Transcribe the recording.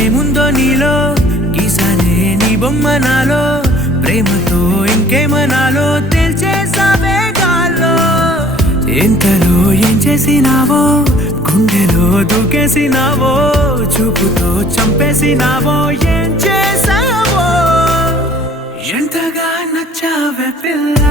ఏముందో నీలో గీసానే నీ బొమ్మ నాలో ప్రేమతో ఇంకేమనాలో తెలిచేసావే గాల్లో ఎంతలో ఏం చేసినావో గుండెలో దూకేసినావో చూపుతో చంపేసినావో ఏం చేసావో ఎంతగా నచ్చావే పిల్ల